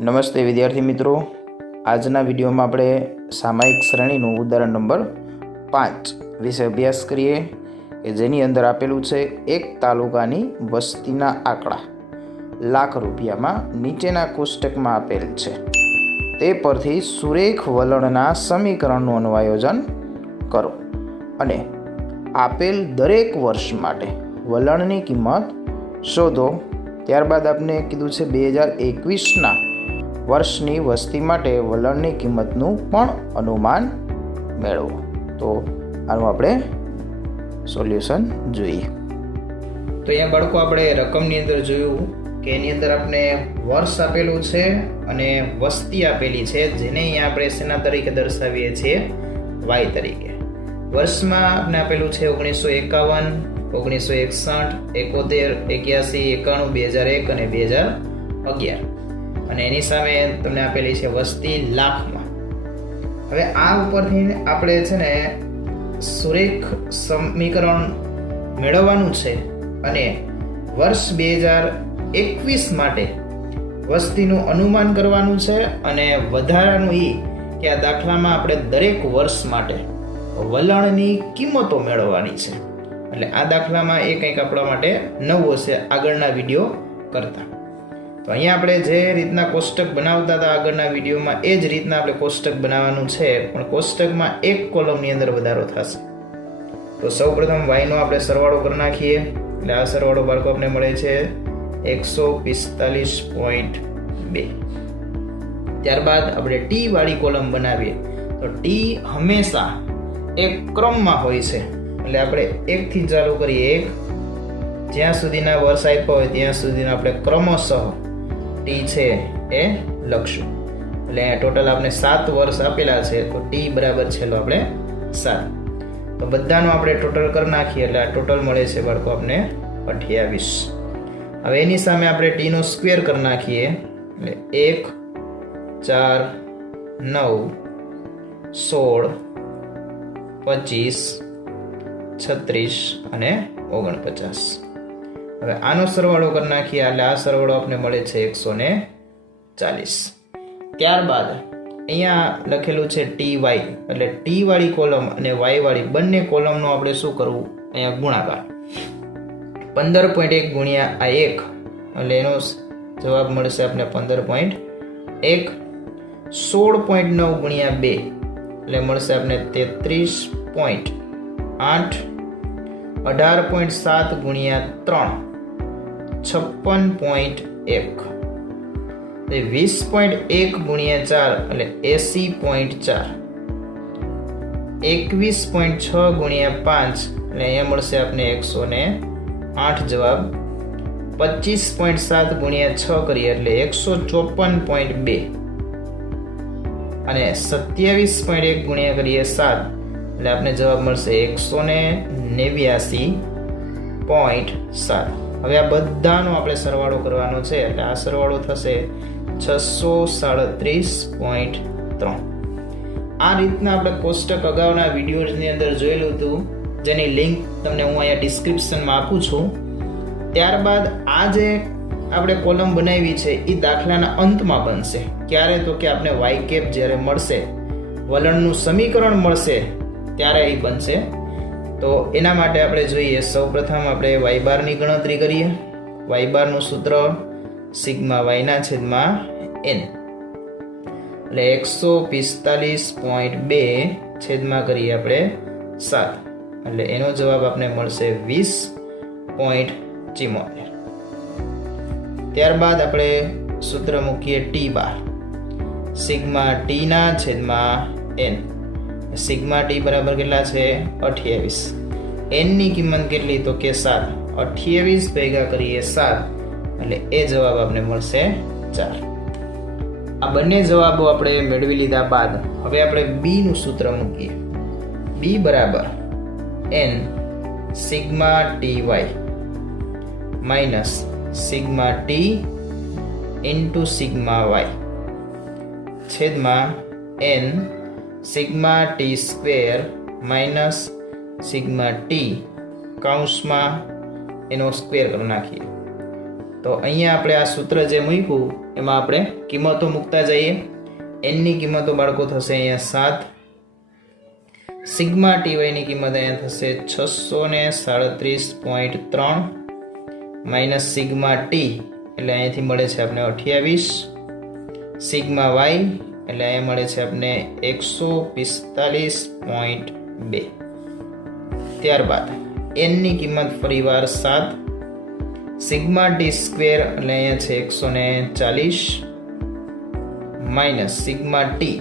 નમસ્તે વિદ્યાર્થી મિત્રો, આજના વિડીયોમાં આપણે સામાયિક શ્રેણીનું ઉદાહરણ નંબર 5 વિશે અભ્યાસ કરીએ કે જેની અંદર આપેલું છે એક તાલુકાની વસ્તીના આંકડા લાખ રૂપિયામાં નીચેના કોષ્ટકમાં આપેલ છે તે પરથી સુરેખ વલણના સમીકરણનું અન્વયોજન કરો અને આપેલ દરેક વર્ષ માટે વલણની કિંમત શોધો। ત્યારબાદ આપણે કીધું છે 2021ના વર્ષની વસ્તી માટે વલણની કિંમતનું પણ અનુમાન મેળવો। તો આનું આપણે સોલ્યુશન જોઈએ। તો અહીંયા બાળકો આપણે રકમની અંદર જોયું કે એની અંદર આપણે વર્ષ આપેલું છે અને વસ્તી આપેલી છે, જેને અહીંયા આપણે શેના તરીકે દર્શાવીએ છીએ? વાય તરીકે। વર્ષમાં આપણે આપેલું છે 1951, 1961, 71, 81, 91, 2001 અને 2011 અને એની સામે તમને આપેલી છે વસ્તી લાખમાં। હવે આ ઉપરથી આપણે છે ને સુરેખ સમીકરણ મેળવવાનું છે અને વર્ષ 2021 માટે વસ્તીનું અનુમાન કરવાનું છે અને વધારાનું એ કે આ દાખલામાં આપણે દરેક વર્ષ માટે વલણની કિંમતો મેળવવાની છે। એટલે આ દાખલામાં એ કંઈક આપણા માટે નવું હશે આગળના વિડીયો કરતાં। તો અહીંયા આપણે જે રીતના કોષ્ટક બનાવતા હતા આગળના વિડીયોમાં એ જ રીતના આપણે કોષ્ટક બનાવવાનું છે, પણ કોષ્ટકમાં એક કોલમની અંદર વધારો થશે। તો સૌપ્રથમ વાયનો આપણે સરવાળો કરી નાખીએ, એટલે આ સરવાળો બાળકો આપણે મળે છે 145.2। ત્યારબાદ આપણે ટી વાળી કોલમ બનાવીએ તો ટી હંમેશા એક ક્રમમાં હોય છે, એટલે આપણે 1 થી ચાલુ કરીએ, 1 જ્યાં સુધીના વર્ષ આપ્યા હોય ત્યાં સુધીના આપણે ક્રમશઃ ટી છે એ લખશું। એટલે ટોટલ આપણે 7 વર્ષ આપેલા છે, તો ટી બરાબર છે આપણે 7। તો બધાનો આપણે ટોટલ કરી નાખીએ એટલે આ ટોટલ મળે છે બાળકો આપણે 28। હવે એની સામે આપણે ટી નો સ્ક્વેર કરી નાખીએ એટલે 1, 4, 9, 16, 25, 36 અને 49। હવે આનો સરવાળો કરી નાખીએ એટલે આ સરવાળો આપણે મળે છે 140। ત્યારબાદ અહીંયા લખેલું છે ટી વાય, એટલે ટી વાળી કોલમ અને વાય વાળી બંને કોલમનો આપણે શું કરવું? અહીંયા ગુણાકાર 15.1 ગુણ્યા આ 1 એટલે એનો જવાબ મળશે આપણે 15.1। 16.9 ગુણ્યા 2 એટલે મળશે આપણે 33.8। 18.7 ગુણ્યા 3 56.1। 20.1 ગુણ્યા 4 એટલે 80.4। 21.6 ગુણ્યા 5 એટલે અહીંયા મળશે આપણે 108 જવાબ। 25.7 ગુણ્યા 6 કરીએ એટલે 154.2 અને 27.1 ગુણ્યા કરીએ 7 એટલે આપણે જવાબ મળશે 189.7। હવે આ બધાનો આપણે સરવાળો કરવાનો છે, એટલે આ સરવાળો થશે 637.3। આ રીતના આપણે કોષ્ટક અગાઉના વિડીયોની અંદર જોયેલું હતું, જેની લિંક તમને હું અહીંયા ડિસ્ક્રિપ્શનમાં આપું છું। ત્યારબાદ આ જે આપણે કોલમ બનાવી છે એ દાખલાના અંતમાં બનશે। ક્યારે? તો કે આપણે વાય કેપ જ્યારે મળશે, વલણનું સમીકરણ મળશે ત્યારે એ બનશે। તો એના માટે આપણે જોઈએ, સૌપ્રથમ આપણે વાય બારની ગણતરી કરીએ। વાય બારનું સૂત્ર સિગ્મા વાયના છેદમાં n, એટલે 145.2 છેદમાં કરીએ આપણે 7 એટલે એનો જવાબ આપણે મળશે 20.74। ત્યારબાદ આપણે સૂત્ર મૂકીએ ટી બાર, સિગ્મા ટી ના છેદમાં n। સિગ્મા ટી બરાબર કેટલા છે? 28। n ની કિંમત કેટલી? તો કે 7। 28 ભેગા કરીએ 7 એટલે એ જવાબ આપણે મળશે 4। આ બંને જવાબો આપણે મેળવી લીધા બાદ હવે આપણે બી નું સૂત્ર મૂકીએ। બી બરાબર n sigma T Y minus sigma T into sigma Y છેદમાં n sigma T square minus sigma T કૌંસમાં એનો સ્ક્વેર કરી નાખીએ। તો અહીંયા આપણે આ સૂત્ર જે મૂક્યું એમાં આપણે કિંમતો મૂકતા જઈએ. એનની કિંમતો બાળકો થશે અહીંયા 7. સિગ્મા ટીવાયની કિંમત અહીંયા થશે 637.3 માઇનસ સિગ્મા ટી એટલે અહીંયાથી મળે છે આપણે 28. સિગ્મા વાય એટલે અહીંયા મળે છે આપણે 145.2. ત્યારબાદ એનની કિંમત ફરીવાર 7. સિગ્મા ટી સ્ક્વેર એટલે અહીંયા છે 140 માઇનસ સિગ્મા ટી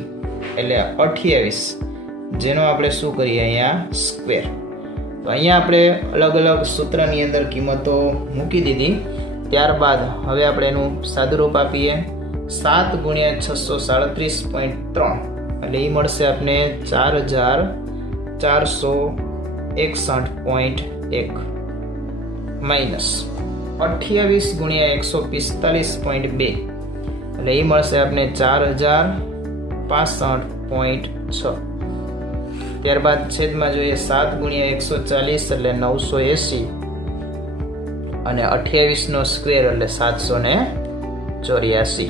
એટલે 28, જેનો આપણે શું કરીએ અહીંયા સ્ક્વેર. તો અહીંયા આપણે અલગ અલગ સૂત્રની અંદર કિંમતો મૂકી દીધી. ત્યારબાદ હવે આપણે એનું સાદુરૂપ આપીએ. 7 ગુણ્યા 637.3 એટલે એ મળશે આપણે 4461.1 માઇનસ 28 ગુણ્યા 145.2 એટલે એ મળશે આપણે 4065.6. ત્યારબાદ છેદમાં જોઈએ 7 ગુણ્યા 140 એટલે 980 અને 28 નો સ્ક્વેર એટલે 784.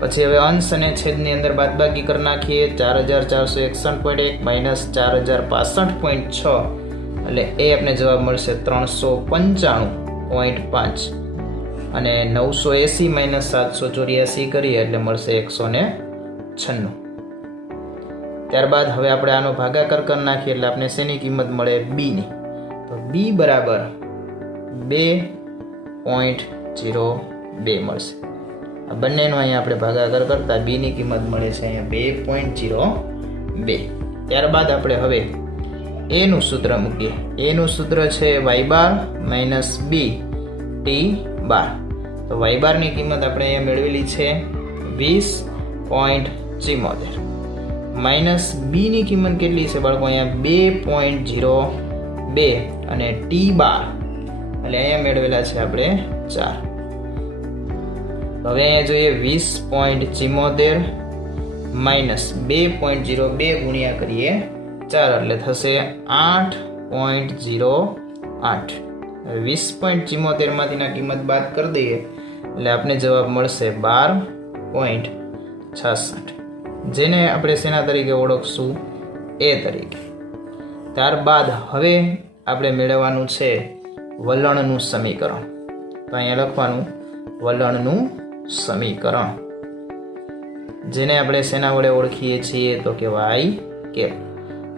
પછી હવે અંશ અને છેદની અંદર બાદબાકી કરી નાખીએ. 4461.1 માઇનસ 4065.6 એટલે એ આપણે જવાબ મળશે 395.5 અને 980 માઇનસ 784 કરીએ એટલે મળશે 196. ત્યારબાદ હવે આપણે આનો ભાગાકાર કરી નાખીએ એટલે આપણે શેની કિંમત મળે? બી ની. તો બી બરાબર 2.02 મળશે. આ બંનેનો અહીંયા આપણે ભાગાકાર કરતા બી ની કિંમત મળે છે અહીંયા 2.02. ત્યારબાદ આપણે હવે એ નું સૂત્ર મૂકીએ. એ નું સૂત્ર છે y બાર માઇનસ બી ટી બાર. તો y બાર ની કિંમત આપણે અહીંયા મેળવેલી છે 20.74 માઇનસ બી ની કિંમત કેટલી છે બાળકો? અહીંયા 2.02 અને ટી બાર એટલે અહીંયા મેળવેલા છે આપણે 4. હવે અહીંયા જોઈએ 20.74 માઇનસ 2.02 ગુણ્યા કરીએ 4 એટલે થશે 8.08. 20.74 માંથીના કિંમત બાદ કરી દઈએ એટલે આપણે જવાબ મળશે 12.66, જેને આપણે શેના તરીકે ઓળખશું? એ તરીકે. ત્યારબાદ હવે આપણે મેળવવાનું છે વલણનું સમીકરણ. તો અહીંયા લખવાનું વલણનું સમીકરણ, જેને આપણે શેના વડે ઓળખીએ છીએ? તો કે વાય કેપ.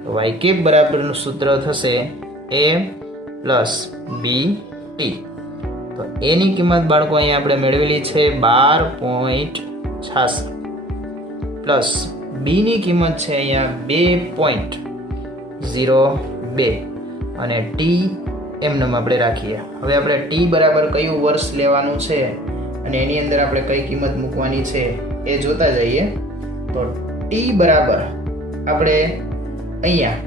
તો વાય કેપ બરાબરનું સૂત્ર થશે એ પ્લસ બી ટી. તો એની કિંમત બાળકો અહીંયા આપણે મેળવેલી છે 12.66 પ્લસ બી ની કિંમત છે અહીંયા 2.02 અને ટી એમનેમ આપણે રાખીએ. હવે આપણે ટી બરાબર કયું વર્ષ લેવાનું છે અને એની અંદર આપણે કઈ કિંમત મૂકવાની છે એ જોતા જઈએ. તો ટી બરાબર આપણે અહીંયા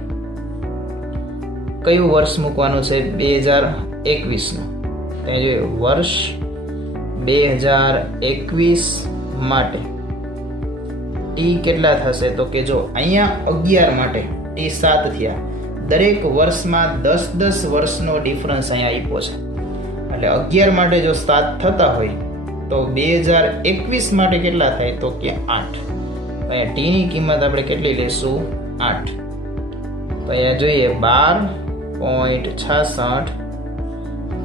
કયું વર્ષ મૂકવાનું છે? 2021 નું. ત્યાં જોઈએ વર્ષ 2021 માટે ટી કેટલા થશે? તો કે જો અહીંયા 11 માટે ટી 7 થયા. દરેક વર્ષમાં 10 વર્ષનો ડિફરન્સ અહીંયા આપ્યો છે. એટલે 11 માટે જો 7 થતા હોય તો 2021 માટે કેટલા થાય? તો કે 8. અહીંયા ટી ની કિંમત આપણે કેટલી લેશું? 8. તો અહીંયા જોઈએ 12.66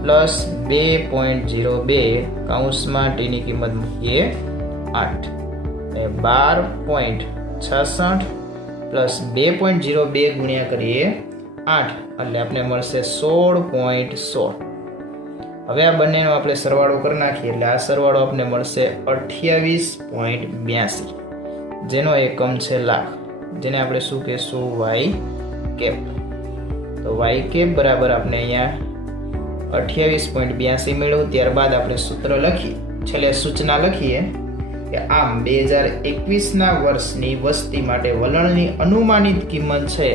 પ્લસ 2.02 કૌંસમાં ટી ની કિંમત મૂકીએ 8. 12.66 પ્લસ 2.02 ગુણ્યા કરીએ 8 એટલે આપણે મળશે 16.16. હવે આ બંનેનો આપણે સરવાળો કરી નાખીએ એટલે આ સરવાળો આપણે મળશે 28.82, જેનો એકમ છે લાખ, જેને આપણે શું કહેશું? Y cap. તો વાય કેપ બરાબર આપણે અહીંયા 28.82 મેળવ્યું. ત્યારબાદ આપણે સૂત્ર લખીએ, છેલ્લે સૂચના લખીએ કે આમ 2021ના વર્ષની વસ્તી માટે વલણની અનુમાનિત કિંમત છે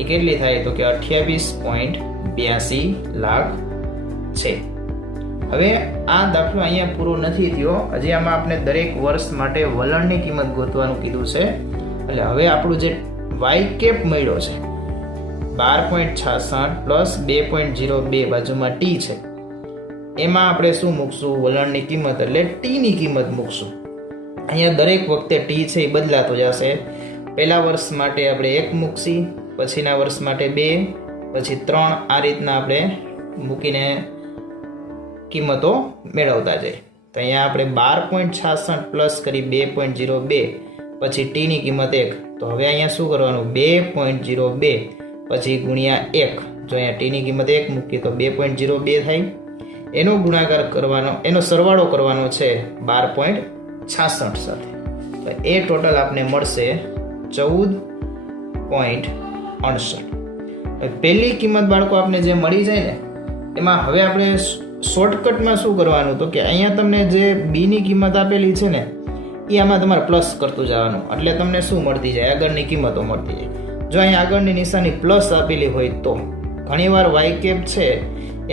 એ કેટલી થાય? તો કે 28.82 લાખ છે. હવે આ દાખલો અહીંયા પૂરો નથી થયો. હજી આમાં આપણે દરેક વર્ષ માટે વલણની કિંમત ગોતવાનું કીધું છે. એટલે હવે આપણું જે વાય કેપ મળ્યો છે 12.66 પ્લસ 2.02 બાજુમાં ટી છે, એમાં આપણે શું મૂકશું? વલણની કિંમત એટલે ટીની કિંમત મૂકશું. અહીંયા દરેક વખતે ટી છે એ બદલાતો જશે. પહેલા વર્ષ માટે આપણે 1 મૂકશી, પછીના વર્ષ માટે 2, પછી 3, આ રીતના આપણે મૂકીને કિંમતો મેળવતા જઈએ. તો અહીંયા આપણે 12.66 પ્લસ કરી 2.02, પછી ટીની કિંમત 1. તો હવે અહીંયા શું કરવાનું? 2.02 પછી ગુણ્યા 1. જો અહીંયા ટીની કિંમત 1 મૂકીએ તો 2.02 થાય. એનો ગુણાકાર કરવાનો, એનો સરવાળો કરવાનો છે 12.66 સાથે. તો એ ટોટલ આપને મળશે 14.68. પહેલી કિંમત બાળકો આપણે જે મળી જાય ને એમાં હવે આપણે શોર્ટકટમાં શું કરવાનું? તો કે અહીંયા તમને જે બીની કિંમત આપેલી છે ને એ આમાં તમારે પ્લસ કરતું જવાનું, એટલે તમને શું મળતી જાય? આગળની કિંમતો મળતી જાય. જો અહીંયા આગળની નિશાની પ્લસ આપેલી હોય તો ઘણીવાર વાય કેપ છે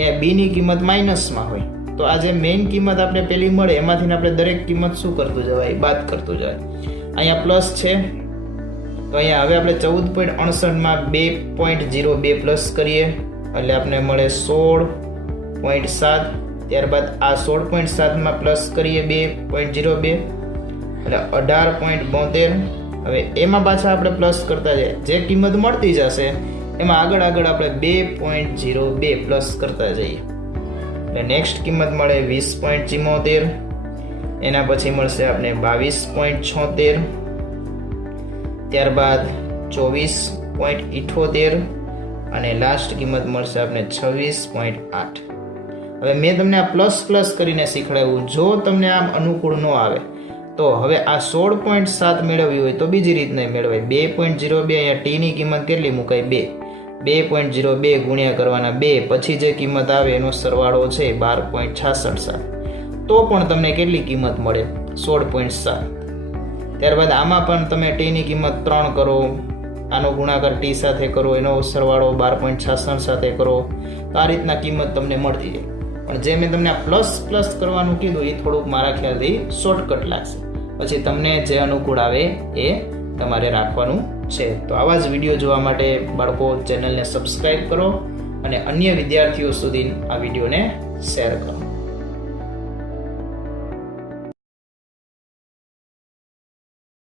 એ બીની કિંમત માઇનસમાં હોય, તો આ જે મેઇન કિંમત આપણે પેલી મળે એમાંથી આપણે દરેક કિંમત શું કરતું જવાય? બાદ કરતું જવાય. અહીંયા પ્લસ છે તો અહીંયા હવે આપણે 14.68 માં 2.02 પ્લસ કરીએ એટલે આપણે મળે 16.7. ત્યારબાદ આ 16.7 માં પ્લસ કરીએ 2.02 એટલે 18.72. હવે એમાં પાછા આપણે પ્લસ કરતા જઈએ, જે કિંમત મળતી જશે એમાં આગળ આપણે 2.02 પ્લસ કરતા જઈએ એટલે નેક્સ્ટ કિંમત મળે 20.74. એના પછી મળશે આપણે 22.76. ત્યારબાદ 24.78 અને લાસ્ટ કિંમત મળશે આપણે 26.8. હવે મેં તમને આ પ્લસ કરીને શીખવાડ્યું. જો તમને આમ અનુકૂળ ન આવે તો હવે આ 16.7 મેળવવી હોય તો બીજી રીતના મેળવાય. 2.02 અહીંયા ટીની કિંમત કેટલી મુકાય? 2.02 ગુણ્યા કરવાના 2, પછી જે કિંમત આવે એનો સરવાળો છે 12.66. તો પણ તમને કેટલી કિંમત મળે? 16.7. ત્યારબાદ આમાં પણ તમે ટીની કિંમત 3 કરો, આનો ગુણાકાર ટી સાથે કરો, એનો સરવાળો 12.66 સાથે કરો, તો આ રીતના કિંમત તમને મળતી જાય. પણ જે મેં તમને આ પ્લસ કરવાનું કીધું એ થોડુંક મારા ખ્યાલથી શોર્ટકટ લાગશે. પછી તમને જે અનુકૂળ આવે એ તમારે રાખવાનું છે. તો આવા જ વિડીયો જોવા માટે બાળકો ચેનલને સબસ્ક્રાઈબ કરો અને અન્ય વિદ્યાર્થીઓ સુધી આ વિડીયોને શેર કરો.